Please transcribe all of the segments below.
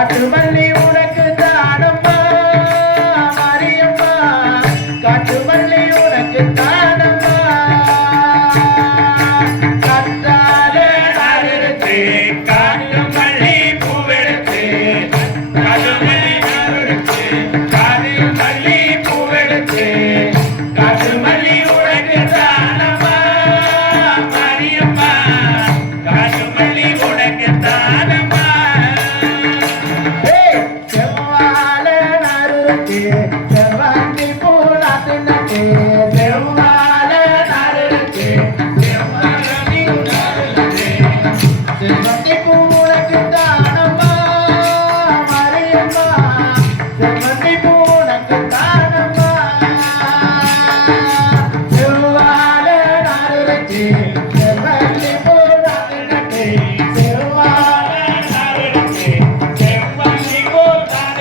காட்டு மல்லி உனக்கு தானம்மா மாரியம்மா காட்டு மல்லி உனக்கு தானம்மா கத்தால நாரெடுத்து காட்டு மல்லி பூவெடுத்து காட்டு மல்லி நாரெடுத்து காட்டு மல்லி பூவெடுத்து காட்டு மல்லி உனக்கு தானம்மா மாரியம்மா காட்டு மல்லி உனக்கு தானம்மா செவ்வாண்டி பூலாத்து நட்டு செவ்வாழ நாருக்கு செவ்வாழி செவ்வந்தி பூவுனக்கு தானம்மா மாரியம்மா செவ்வந்தி பூவுனக்கு தானம்மா செவ்வாழ நாருக்கு செவ்வந்தி பூலாத்து நட்டு செவ்வாழ நாருக்கு செவ்வந்தி பூலாத்து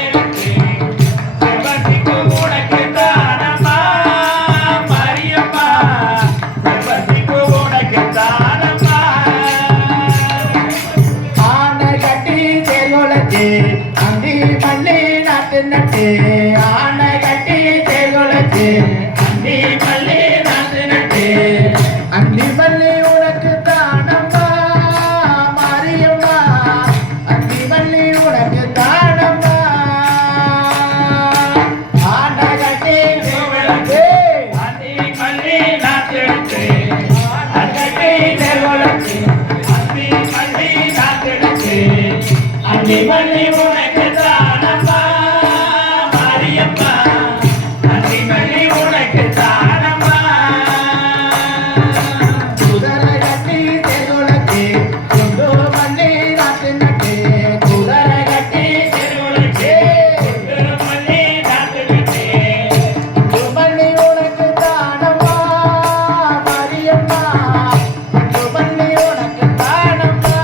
அந்தி மல்லி நாட்டு நட்டு ஆனை கட்டி தேகுலச்சு அந்தி மல்லி நாட்டு நட்டு அந்தி மல்லி உனக்கு தானம்மா மாரியம்மா அந்தி மல்லி உனக்கு தானம்மா ஆனை கட்டி தேகுலச்சு அந்தி மல்லி நாட்டு நட்டு அந்தி தேகுலச்சு அந்தி மல்லி நாட்டு நட்டு அந்தி மல்லி உனக்கு தானம்மா மாரியம்மா அந்தி மல்லி உனக்கு தானம்மா குதிரை கட்டி தெருவுலக்கு குண்டு மல்லி நாட்டு நட்டு குதிரை கட்டி தெருவுலக்கு குண்டு மல்லி நாட்டு நட்டு குண்டு மல்லி உனக்கு தானம்மா மாரியம்மா குண்டு மல்லி உனக்கு தானம்மா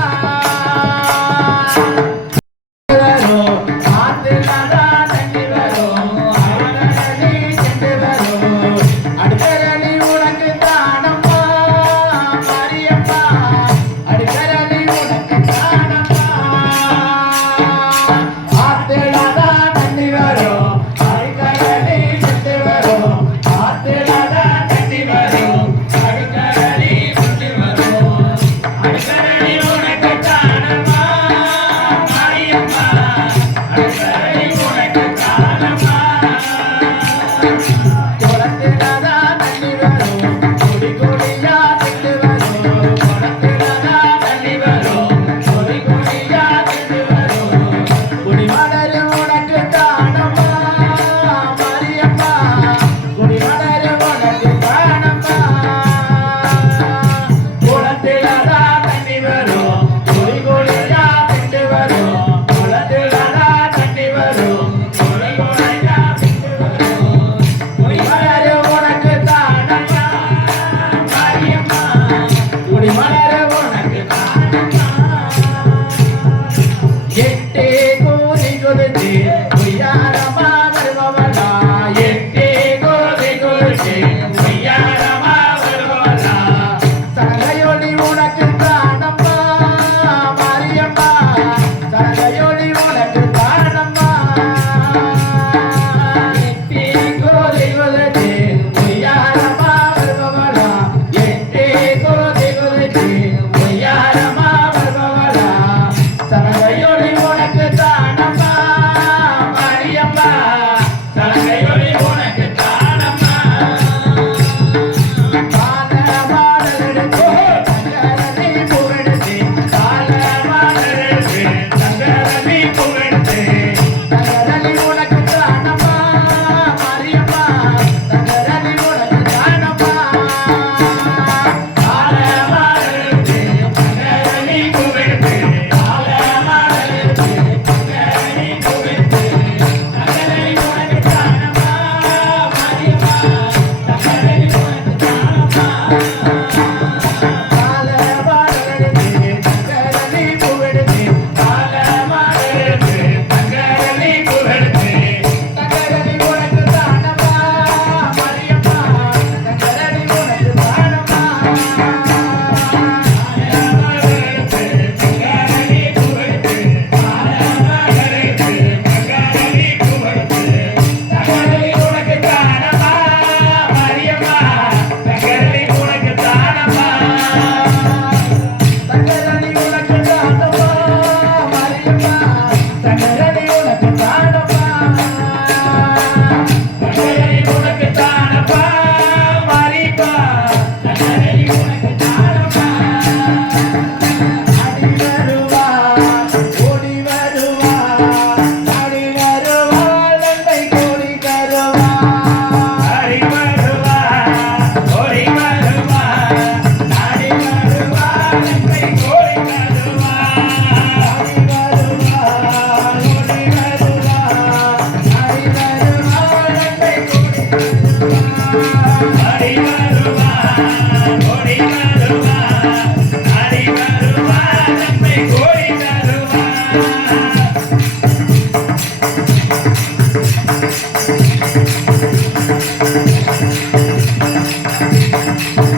உனக்கு தானம்மா Thank you.